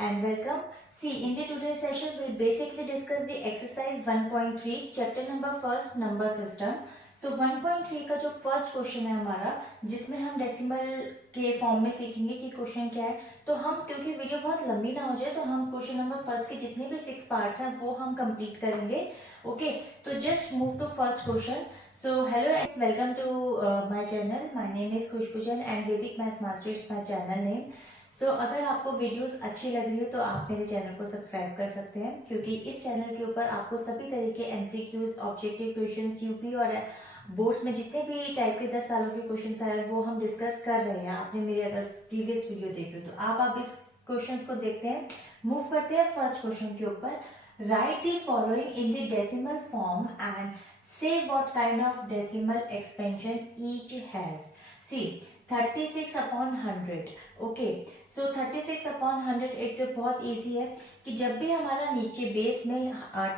and welcome. See, in the today's session, we'll basically discuss the exercise 1.3, chapter number first, number system. So 1.3 का जो first question है हमारा, जिसमें हम decimal के फॉर्म में सीखेंगे कि क्वेश्चन क्या है. तो हम, क्योंकि वीडियो बहुत लंबी ना हो जाए, तो हम क्वेश्चन नंबर फर्स्ट के जितने भी 6 पार्ट्स हैं वो हम कंप्लीट करेंगे. ओके, तो just move to first question. So hello and welcome to my channel. My name is Khushbu Jain and Vedic Maths Master is my channel name. So अगर आपको वीडियोस अच्छी लग रही हो तो आप मेरे चैनल को सब्सक्राइब कर सकते हैं, क्योंकि इस चैनल के ऊपर आपको सभी तरह के एमसीक्यूज, ऑब्जेक्टिव क्वेश्चंस, यूपी और बोर्ड्स में जितने भी टाइप के 10 सालों के क्वेश्चंस आए वो हम डिस्कस कर रहे हैं. आपने मेरी अगर प्रीवियस वीडियो देखी हो तो आप इस क्वेश्चंस को देखते हैं. मूव करते हैं फर्स्ट क्वेश्चन के ऊपर. Right the following in the decimal form and say what kind of decimal expansion each has. See, 36 upon 100. Okay, so 36 upon 100 एक तो बहुत ईजी है कि जब भी हमारा नीचे बेस में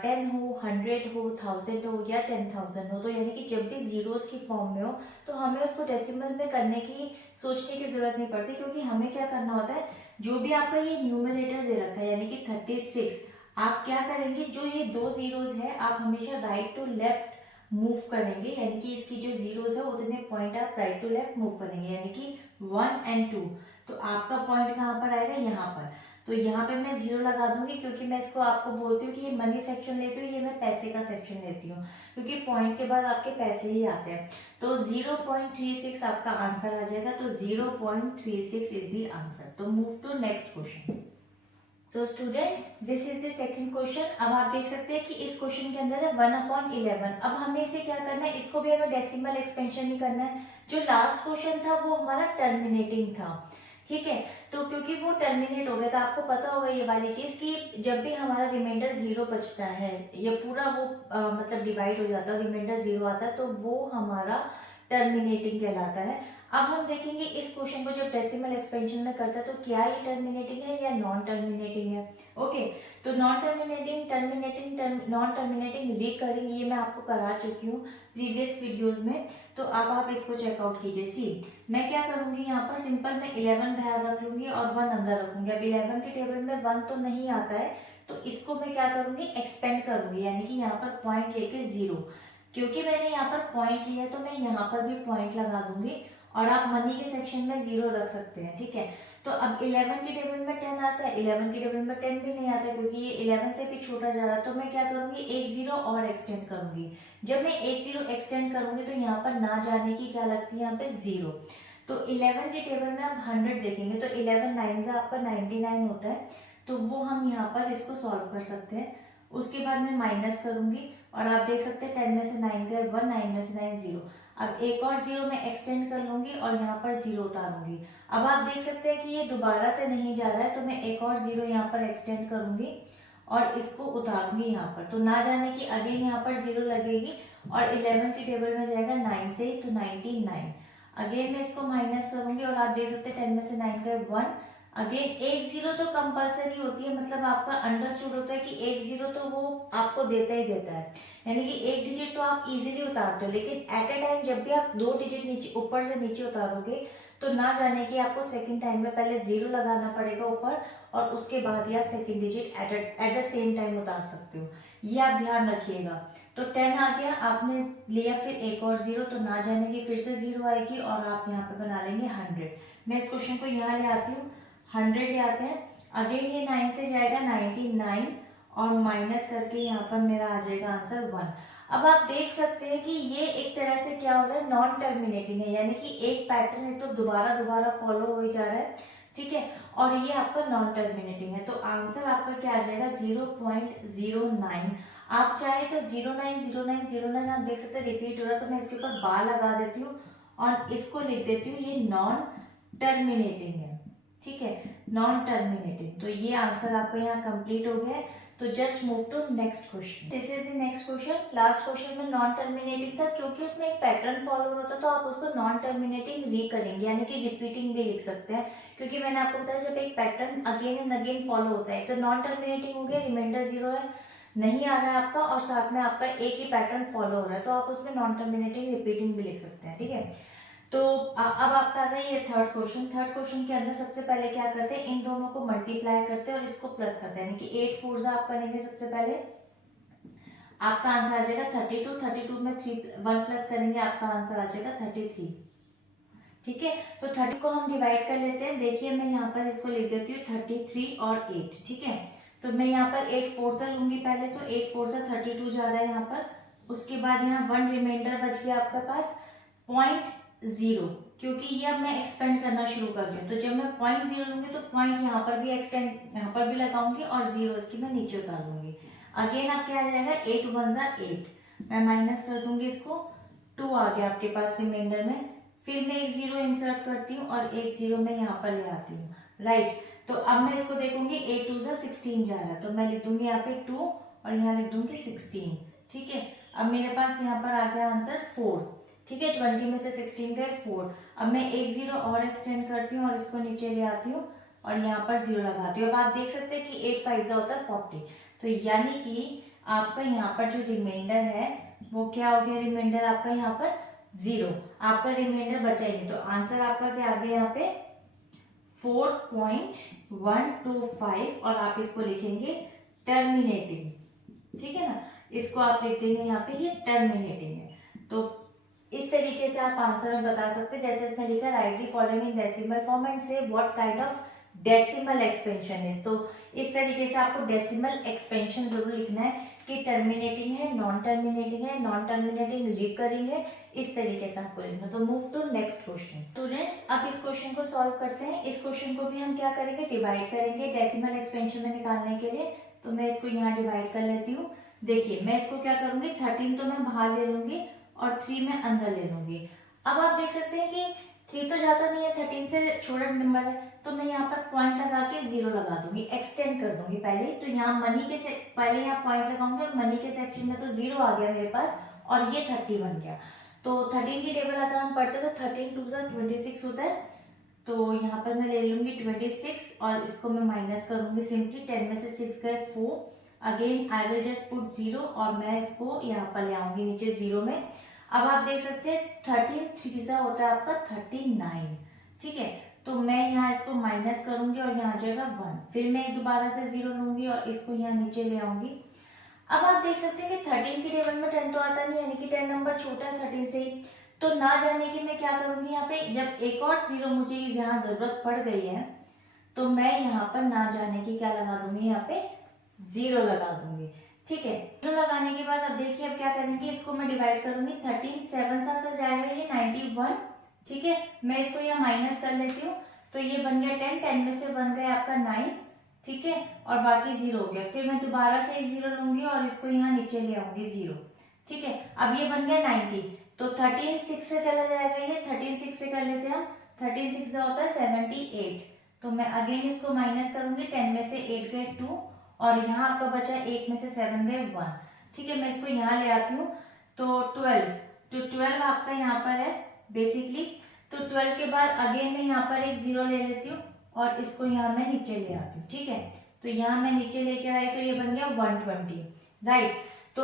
10 हो, 100 हो, 1000 हो या 10,000 हो, तो यानी कि जब भी जीरोस की फॉर्म में हो तो हमें उसको डेसिमल में करने की सोचने की जरूरत नहीं पड़ती, क्योंकि हमें क्या करना होता है, जो भी आपका ये न्यूमरेटर दे रखा है यानी कि 36, आप क्या करेंगे, जो ये दो जीरोज है आप हमेशा राइट टू लेफ्ट मूव करेंगे, यानी कि इसकी जो जीरोस है उतने पॉइंट आप राइट टू लेफ्ट मूव करेंगे, यानी कि 1 एंड 2. तो आपका पॉइंट कहाँ पर आएगा, यहाँ पर. तो यहाँ पे मैं जीरो लगा दूंगी, क्योंकि मैं इसको आपको बोलती हूँ कि ये मनी सेक्शन लेती हूँ, ये मैं पैसे का सेक्शन लेती हूँ, क्योंकि पॉइंट के बाद आपके पैसे ही आते हैं. तो 0.36 आपका आंसर आ जाएगा. तो 0.36 इज द आंसर. तो move to next question. So students, this is the second question. अब आप देख सकते हैं कि इस क्वेश्चन के अंदर है 1/11. अब हमें इसे क्या करना है, इसको भी हमें डेसिमल एक्सपेंशन ही करना है. जो लास्ट क्वेश्चन था वो हमारा टर्मिनेटिंग था, ठीक है. तो क्योंकि वो टर्मिनेट हो गया था, आपको पता होगा ये वाली चीज कि जब भी हमारा रिमाइंडर जीरो बचता है या पूरा वो मतलब डिवाइड हो जाता है, रिमाइंडर जीरो आता है, तो वो हमारा टर्मिनेटिंग कहलाता है. अब हम देखेंगे इस क्वेश्चन को जब डेसिमल एक्सपेंशन में करता है तो क्या ये टर्मिनेटिंग है या नॉन टर्मिनेटिंग है. ओके, तो non terminating, terminating, non terminating, recurring, ये मैं आपको करा चुकी हूँ प्रीवियस वीडियोस में. तो अब आप इसको चेकआउट कीजिए. सी, मैं क्या करूंगी, यहाँ पर सिंपल मैं 11 बाहर रख लूंगी और 1 अंदर रखूंगी. अब 11 के टेबल में 1 तो नहीं आता है, तो इसको मैं क्या करूंगी, एक्सपेंड करूंगी, यानी कि यहाँ पर पॉइंट लेके 0. क्योंकि मैंने यहाँ पर पॉइंट लिया है तो मैं यहाँ पर भी पॉइंट लगा दूंगी, और आप मनी के सेक्शन में 0 रख सकते हैं, ठीक है. तो अब 11 के टेबल में 10 आता है, 11 के टेबल में 10 भी नहीं आता, क्योंकि ये 11 से भी छोटा जा रहा है. तो मैं क्या करूंगी, एक 0 और एक्सटेंड करूंगी. जब मैं एक 0 एक्सटेंड करूंगी तो यहाँ पर ना जाने की क्या लगती है, यहाँ पे 0. तो 11 के टेबल में आप 100 देखेंगे तो 11 9 से आपका 99 होता है. तो वो हम यहाँ पर इसको सॉल्व कर सकते हैं. उसके बाद मैं माइनस करूंगी और आप देख सकते हैं 10 में से 9 गए 1, 9 में से 9 0. अब एक और 0 मैं एक्सटेंड कर लूंगी और यहाँ पर 0 उतारूंगी. अब आप देख सकते हैं कि ये दोबारा से नहीं जा रहा है, तो मैं एक और 0 यहाँ पर एक्सटेंड करूंगी और इसको उतारूंगी यहाँ पर. तो ना जाने की अगेन यहाँ पर 0 लगेगी और 11 के टेबल में जाएगा 9 से, तो 99. अगेन मैं इसको माइनस करूंगी और आप देख सकते हैं 10 में से 9 गए 1. अगेन एक 0 तो कंपल्सरी होती है, मतलब आपका अंडरस्टूड होता है कि एक 0 तो वो आपको देता ही देता है, यानी कि एक डिजिट तो आप इजीली उतारते हो. लेकिन एट ए टाइम जब भी आप 2 डिजिट नीचे ऊपर से नीचे उतारोगे तो ना जाने की आपको सेकंड टाइम में पहले 0 लगाना पड़ेगा ऊपर, और उसके बाद ही आप second digit at the same time उतार सकते हो. ये आप ध्यान रखिएगा. तो 10 आ गया, आपने लिया फिर एक और 0, तो ना जाने की फिर से 0 आएगी और आप यहाँ पे बना लेंगे 100. मैं इस क्वेश्चन को यहाँ ले आती हूँ, 100 ले आते हैं. अगेन ये 9 से जाएगा 99 और माइनस करके यहाँ पर मेरा आ जाएगा आंसर 1. अब आप देख सकते हैं कि ये एक तरह से क्या हो रहा है, नॉन टर्मिनेटिंग है, यानी कि एक पैटर्न है तो दोबारा दोबारा फॉलो हो जा रहा है, ठीक है. और ये आपका नॉन टर्मिनेटिंग है, तो आंसर आपका क्या आ जाएगा 0.09. आप चाहे तो 090909 आप देख सकते हैं रिपीट हो रहा है, तो मैं इसके ऊपर बार लगा देती हूँ और इसको लिख देती हूँ ये नॉन टर्मिनेटिंग है, ठीक है, नॉन टर्मिनेटिंग. तो ये आंसर आपका यहाँ कंप्लीट हो गया है. तो just move to next question. This is the next question. Last question में नॉन टर्मिनेटिंग था, क्योंकि उसमें एक पैटर्न फॉलो हो रहा था, तो आप उसको नॉन टर्मिनेटिंग री करेंगे, यानी कि रिपीटिंग भी लिख सकते हैं, क्योंकि मैंने आपको बताया जब एक pattern again and again follow होता है. तो नॉन टर्मिनेटिंग हो गया, रिमाइंडर 0 है, नहीं आ रहा है आपका, और साथ में आपका एक ही पैटर्न फॉलो हो रहा है, तो आप उसमें नॉन टर्मिनेटिंग रिपीटिंग भी लिख सकते हैं, ठीक है. तो अब आपका आता है ये थर्ड क्वेश्चन। थर्ड क्वेश्चन के अंदर सबसे पहले क्या करते हैं, इन दोनों को मल्टीप्लाई करते हैं और इसको प्लस करते हैं, यानी कि 8 फोर आप करेंगे। सबसे पहले आपका आंसर आ जाएगा 32। 32 में 1 प्लस करेंगे, आपका आंसर आ जाएगा 33। ठीक है, तो 30 को हम डिवाइड कर लेते हैं। देखिए मैं यहाँ पर इसको लिख देती हूँ 33 और 8। ठीक है, तो मैं यहाँ पर 8 फोर से लूंगी पहले, तो 8 फोर से 32 जा रहा है यहाँ पर। उसके बाद यहाँ 1 रिमाइंडर बच गया आपके पास 0.0, क्योंकि ये अब मैं एक्सपेंड करना शुरू कर दूँ, तो जब मैं 0.0 लूंगी तो पॉइंट यहाँ पर भी एक्सटेंड यहाँ पर भी लगाऊंगी और 0 इसकी मैं नीचे उतार लूंगी। अगेन आप क्या आ जाएगा 8 1 8, मैं माइनस कर दूंगी इसको, 2 आ गया आपके पास रिमाइंडर में। फिर मैं एक 0 इंसर्ट करती हूँ और एक 0 मैं यहाँ पर ले आती हूँ। राइट, तो अब मैं इसको देखूंगी 8 2 16 जा रहा है, तो मैं लिख दूंगी यहाँ पे 2 और यहाँ लिख दूंगी 16। ठीक है, अब मेरे पास यहाँ पर आ गया आंसर 4। ठीक है, 20 में से 16 गए 4। अब मैं एक 0 और एक्सटेंड करती हूँ और इसको नीचे ले आती हूँ और यहाँ पर 0 लगाती हूँ। अब आप देख सकते हैं कि 8 5 होता है 40, तो यानी कि आपका यहाँ पर जो रिमाइंडर है वो क्या हो गया, रिमाइंडर आपका यहाँ पर 0, आपका रिमाइंडर बचा ही नहीं। तो आंसर आपका क्या आ गया यहाँ पे 4.125 और आप इसको लिखेंगे टर्मिनेटिंग। ठीक है ना, इसको आप लिख देंगे यहाँ पे, ये टर्मिनेटिंग है। तो इस तरीके से आप आंसर में बता सकते हैं, जैसे इसने लिखा write the following in decimal form and say what kind of decimal expansion is. तो इस तरीके से आपको डेसिमल एक्सपेंशन जरूर लिखना है कि टर्मिनेटिंग है, नॉन टर्मिनेटिंग है, नॉन टर्मिनेटिंग रिकरिंग है, इस तरीके से आपको लिखना। तो move to next question. Students अब इस क्वेश्चन को सॉल्व करते हैं। इस क्वेश्चन को भी हम क्या करेंगे, डिवाइड करेंगे डेसिमल एक्सपेंशन में निकालने के लिए। तो मैं इसको यहाँ डिवाइड कर लेती हूँ। देखिए मैं इसको क्या करूंगी, 13 तो मैं बाहर ले लूंगी और 3 मैं अंदर ले लूंगी। अब आप देख सकते हैं कि 3 तो जाता नहीं है, 13 से छोटा नंबर है, तो मैं यहाँ पर पॉइंट लगा के 0 लगा दूंगी, एक्सटेंड कर दूंगी पहले। तो यहाँ मनी के पहले यहाँ पॉइंट लगाऊंगी और मनी के सेक्शन में तो 0 आ गया मेरे पास और ये 30 बन गया। तो 13 की टेबल अगर हम पढ़ते तो 13 2 26 होता है, तो यहाँ पर मैं ले लूंगी 26 और इसको मैं माइनस करूंगी सिंपली। 10 में से 6 गए 4, again I will just put 0 और मैं इसको यहाँ पर ले आऊंगी नीचे 0 में। अब आप देख सकते हैं 13 3 होता है आपका 39। ठीक है, तो मैं यहाँ इसको माइनस करूंगी और यहाँ आ जाएगा 1। फिर मैं दोबारा से 0 लूंगी और इसको यहाँ नीचे ले आऊंगी। अब आप देख सकते हैं कि 13 की टेबल में 10 तो आता नहीं, यानी कि 10 नंबर छोटा है 13 से। तो ना जाने की मैं क्या करूंगी, यहाँ पे जब एक और 0 मुझे यहाँ जरूरत पड़ गई है तो मैं यहाँ पर ना जाने की क्या लगा दूंगी, यहाँ पे 0 लगा दूंगी। ठीक है, 0 लगाने के बाद अब देखिए अब क्या करेंगे, इसको मैं डिवाइड करूंगी। 13 7 से जाएगा ये 91। ठीक है, मैं इसको यहाँ माइनस कर लेती हूँ, तो ये बन गया 10। 10 में से 1 गया आपका 9। ठीक है, और बाकी 0 हो गया। फिर मैं दोबारा से एक 0 लूंगी और इसको यहाँ नीचे ले आऊंगी 0। ठीक है, अब ये बन गया 90। तो 13 6 से चला जाएगा, ये 13 6 से कर लेते हैं हम। 13 6 होता है 78। तो मैं अगेन इसको माइनस करूंगी। 10 में से 8 गए 2 और यहाँ आपका बचा 8 में से 7 गए 1। ठीक है, मैं इसको यहाँ ले आती हूँ। तो 12, तो 12 आपका यहाँ पर है बेसिकली। तो 12 के बाद अगेन मैं यहाँ पर एक 0 ले लेती हूँ और इसको यहाँ मैं नीचे ले आती हूँ। ठीक है, तो यहाँ मैं नीचे लेके आई तो ये बन गया 120। राइट, तो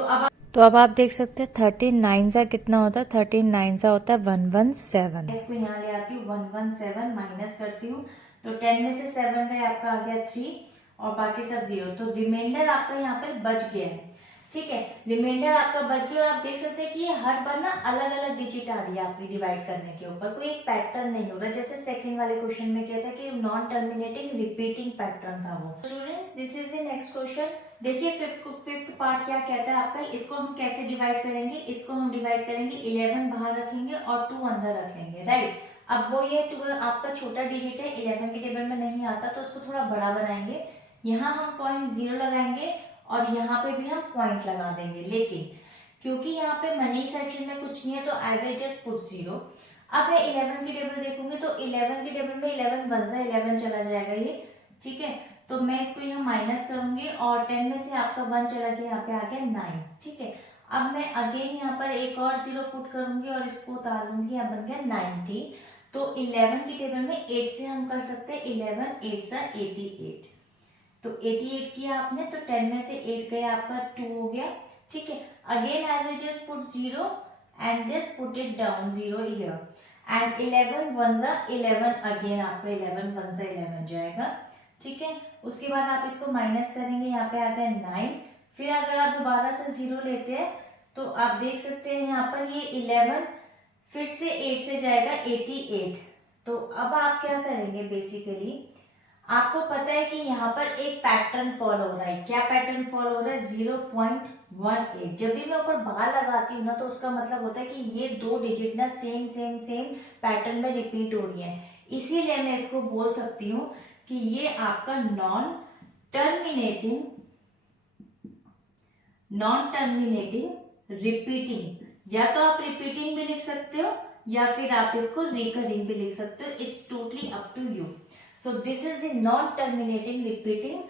अब आप देख सकते हैं 13 9 सा कितना होता है, 13 9 सा होता है 117। इसको यहाँ ले आती हूँ 117 माइनस करती हूँ। तो 10 में से 7 गए आपका आ गया 3 और बाकी सब 0। तो रिमाइंडर आपका यहाँ पर बच गया है। ठीक है, रिमाइंडर आपका बच गया और आप देख सकते हैं कि ये हर बार ना अलग अलग डिजिट आ रही है आपकी डिवाइड करने के ऊपर, कोई एक पैटर्न नहीं हो रहा। जैसे सेकंड वाले क्वेश्चन में क्या था कि नॉन टर्मिनेटिंग रिपीटिंग पैटर्न था वो। Students this is the next question. देखिए फिफ्थ पार्ट क्या कहता है आपका, इसको हम कैसे डिवाइड करेंगे, इसको हम डिवाइड करेंगे 11 बाहर रखेंगे और 2 अंदर रख लेंगे। राइट, अब वो ये 2 आपका छोटा डिजिट है, 11 की टेबल में नहीं आता, तो उसको थोड़ा बड़ा बनाएंगे। यहाँ हम 0.0 लगाएंगे और यहाँ पे भी हम पॉइंट लगा देंगे, लेकिन क्योंकि यहाँ पे मनी सेक्शन में कुछ नहीं है तो आई विल जस्ट पुट 0। अब मैं 11 की टेबल देखूंगी तो 11 की टेबल में 11 1 से 11 चला जाएगा ये। ठीक है, तो मैं इसको यहाँ माइनस करूंगी और 10 में से आपका 1 चला गया, यहाँ पे आ गया 9। ठीक है, अब मैं अगेन यहाँ पर एक और 0 पुट करूंगी और इसको उतार लूंगी, यहाँ बन गया 90। तो 11 की टेबल में 8 से हम कर सकते हैं 11 8 सा 88। तो 88 किया आपने, तो 10 में से 8 गया आपका 2 हो गया। ठीक है, again I will just put 0 and just put it down 0 here and 11 one ज़ा 11, अगेन आपका 11 वन ज़ा 11 जाएगा, ठीक है। उसके बाद आप इसको माइनस करेंगे, यहाँ पे आ गया 9। फिर अगर आप दोबारा से 0 लेते हैं तो आप देख सकते हैं यहाँ पर ये 11 फिर से 8 से जाएगा 88। तो अब आप क्या करेंगे, बेसिकली आपको पता है कि यहाँ पर एक पैटर्न फॉलो हो रहा है। क्या पैटर्न फॉलो हो रहा है, 0.18। जब भी मैं ऊपर बार लगाती हूँ ना तो उसका मतलब होता है कि ये 2 डिजिट ना सेम सेम सेम पैटर्न में रिपीट हो रही है। इसीलिए मैं इसको बोल सकती हूँ कि ये आपका नॉन टर्मिनेटिंग रिपीटिंग, या तो आप रिपीटिंग भी लिख सकते हो या फिर आप इसको रिकरिंग भी लिख सकते हो। It's totally up to you. So this is the non terminating repeating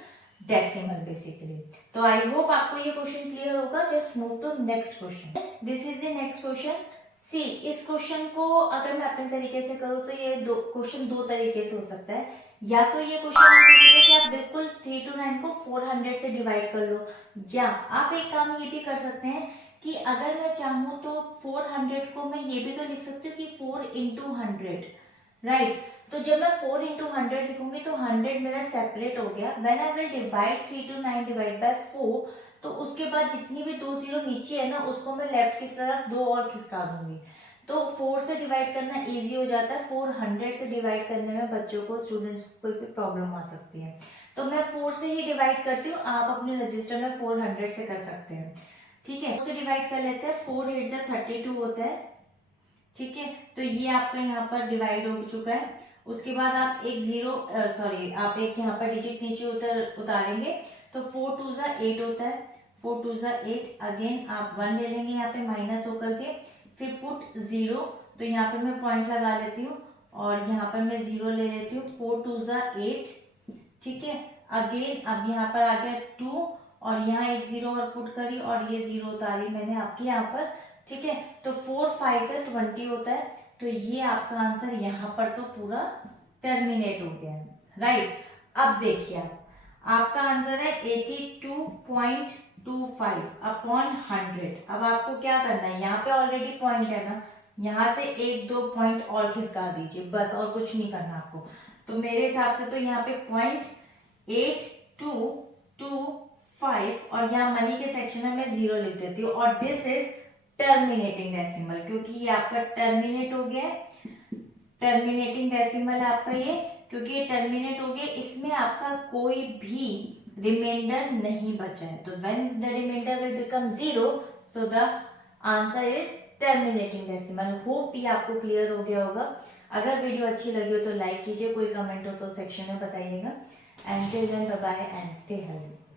decimal basically. तो आई होप आपको ये क्वेश्चन क्लियर होगा। Just move to next question. This is the next question. See, इस क्वेश्चन को अगर मैं अपने तरीके से करूँ तो ये क्वेश्चन दो तरीके से हो सकता है। या तो ये क्वेश्चन ऐसा होता है कि आप बिल्कुल 3 to 9 को 400 से डिवाइड कर लो, या आप एक काम ये भी कर सकते हैं कि अगर मैं चाहूँ तो 400 को मैं ये भी तो लिख सकती हूँ कि 4 into 100, राइट। तो जब मैं 4 into 100 लिखूंगी तो 100 मेरा सेपरेट हो गया। When I will divide 3 to 9 divide by 4, तो उसके बाद जितनी भी 2 जीरो नीचे है ना उसको मैं लेफ्ट की तरफ 2 और खिसका दूंगी। तो 4 से डिवाइड करना इजी हो जाता है। 400 से डिवाइड करने में बच्चों को, स्टूडेंट्स को कोई प्रॉब्लम आ सकती है। तो मैं 4 से ही डिवाइड करती हूँ, आप अपने रजिस्टर में 400 से कर सकते हैं, ठीक है। उससे डिवाइड कर लेते हैं, 4 8 जा 32 होता है, ठीक है। तो ये आपका यहाँ पर डिवाइड हो चुका है। उसके बाद आप आप एक यहाँ पर डिजिट नीचे उतारेंगे तो 4 2 जा 8 होता है। 4 2 जा 8, अगेन आप 1 ले लेंगे यहाँ पे माइनस होकर के, फिर पुट 0। तो यहाँ पे मैं पॉइंट लगा लेती हूँ और यहाँ पर मैं 0 ले लेती हूँ। 4 2 जा 8, ठीक है। अगेन अब यहाँ पर आ गया 2 और यहाँ एक 0 और पुट करी और ये 0 उतारी मैंने आपके यहाँ पर, ठीक है। तो 4 5 से 20 होता है। तो ये आपका आंसर यहाँ पर तो पूरा टर्मिनेट हो गया, राइट। अब देखिए आपका आंसर है 82.25 अपॉन 100। अब आपको क्या करना है, यहाँ पे ऑलरेडी पॉइंट है ना, यहाँ से 1-2 पॉइंट और खिसका दीजिए बस, और कुछ नहीं करना आपको। तो मेरे हिसाब से तो यहाँ पे 0.8225 और यहाँ मनी के सेक्शन में मैं 0 लिख देती हूँ। और दिस इज टर्मिनेटिंग डेसिमल, क्योंकि ये आपका टर्मिनेट हो गया, टर्मिनेटिंग डेसिमल है आपका ये, क्योंकि ये टर्मिनेट हो गया, इसमें आपका कोई भी रिमाइंडर नहीं बचा है। तो when the reminder will become 0, so the answer is terminating decimal. Hope ये आपको क्लियर हो गया होगा। अगर वीडियो अच्छी लगी हो तो लाइक कीजिए, कोई कमेंट हो तो सेक्शन में बताइएगा। And till then bye bye and stay healthy.